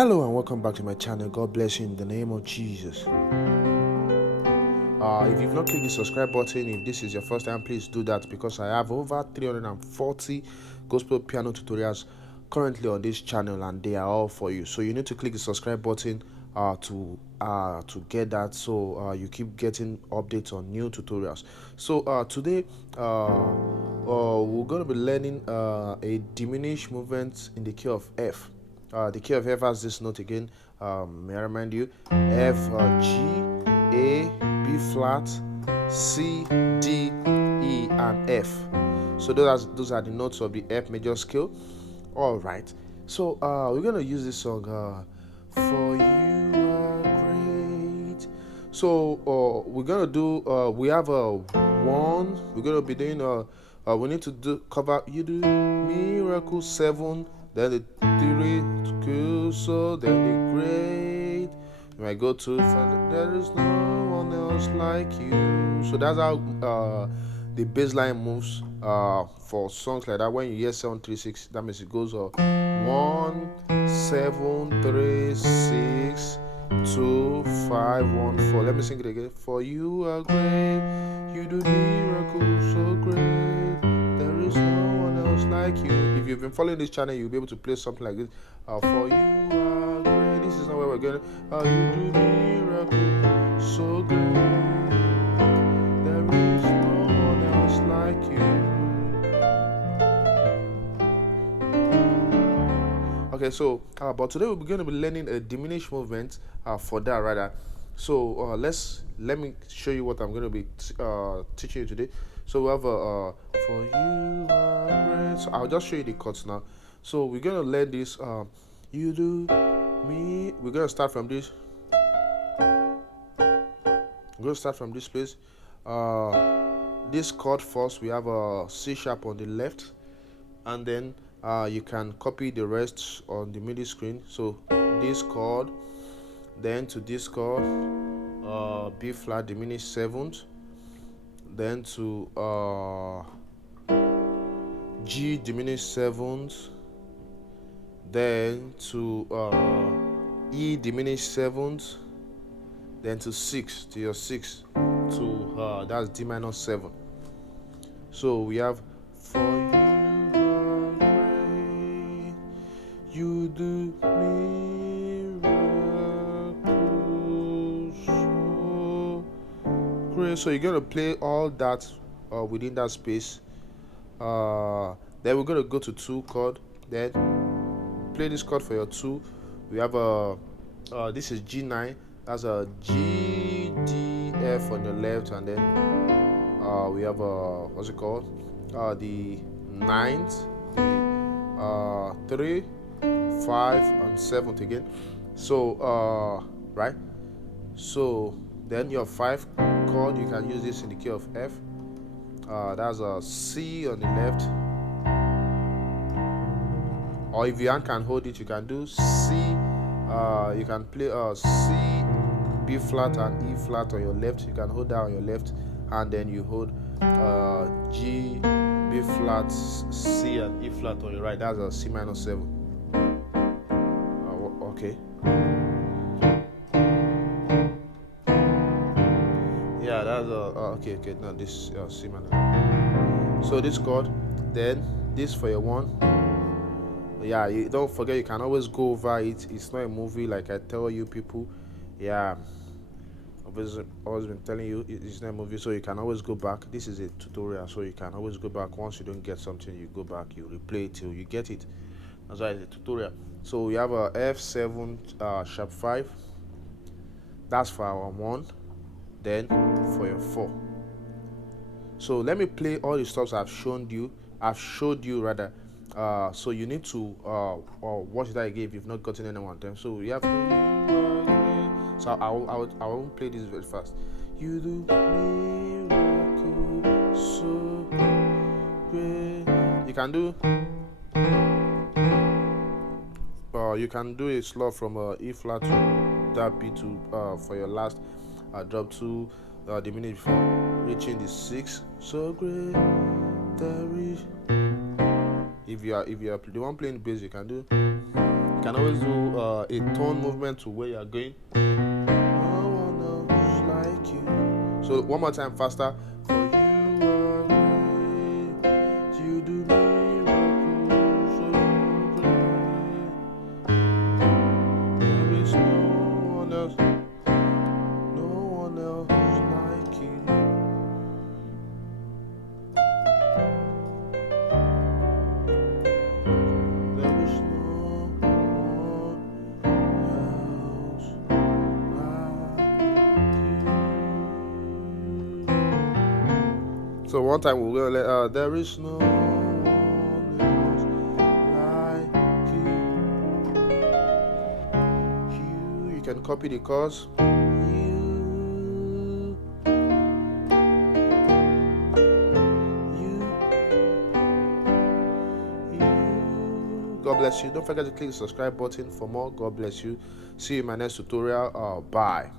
Hello and welcome back to my channel. God bless you in the name of Jesus. If you've not clicked the subscribe button, if this is your first time, please do that, because I have over 340 gospel piano tutorials currently on this channel, and they are all for you. So you need to click the subscribe button to get that, so you keep getting updates on new tutorials. So today we're going to be learning a diminished movement in the key of F. The key of F has this note again. May I remind you? F, G, A, B flat, C, D, E, and F. So those are the notes of the F major scale. All right. So we're gonna use this song. For you are great. So we're gonna do. We have a one. We're gonna be doing. We need to do cover. You do miracle 7. Then the 3 cool. So then the great. You might go to there is no one else like you. So that's how the bass line moves for songs like that. When you hear 7-3-6, that means it goes 1-7-3-6 2-5-1-4. Let me sing it again. For you are great, you do miracles so great. There is no one else like you. If you've been following this channel, you'll be able to play something like this. For you are great. This is not where we're going. You do miracles so great. There is no one else like you. Okay, so but today we're going to be learning a diminished movement for that rather. So let me show you what I'm going to be teaching you today. So we have for you are great. So I'll just show you the chords now. So we're going to learn this. You do me. We're going to start from this. I'm going to start from this place. This chord first. We have a C sharp on the left, and then you can copy the rest on the MIDI screen. So this chord, then to this chord, B flat diminished 7th, then to G diminished 7th, then to E diminished 7th, then to 6, to your 6, to that's D minor 7. So we have for you are great, you do miracles so great. So you're gonna play all that within that space. Then we're gonna go to 2 chord. Then play this chord for your 2. We have a this is G9. That's a G, D, F on your left, and then we have what's it called? The 9th, the 3, 5, and 7th again. So right. So then your 5 chord, you can use this in the key of F. That's a C on the left. Or if your hand can hold it, you can do C. You can play C, B flat, and E flat on your left. You can hold that on your left, and then you hold G, B flat, C, and E flat on your right. That's a C minor 7. Okay. Yeah, that's okay. Now this C minor. So this chord, then this for your 1. Yeah, you don't forget, you can always go over it. It's not a movie, like I tell you people. Yeah, I've always been telling you it's not a movie, so you can always go back. This is a tutorial, so you can always go back. Once you don't get something, you go back, you replay it till you get it. That's why it's a tutorial. So we have a F7 sharp 5. That's for our 1. Then for your 4. So let me play all the stops I've showed you rather. So you need to watch that again if you've not gotten any one of them. So we have so I won't play this very fast. You do miracle so great. You can do a slot from E flat to that B to for your last drop to the minute before reaching the 6. So great there is. If you are the one playing bass, you can do You can always do a tone movement to where you are going. No one else like you. So one more time faster. For you are great, you do miracles so great. There is no one else like you. There is no one else like you. So one time we're gonna let there is no one else like you. You can copy the chords. God bless you. Don't forget to click the subscribe button for more. God bless you. See you in my next tutorial. Bye.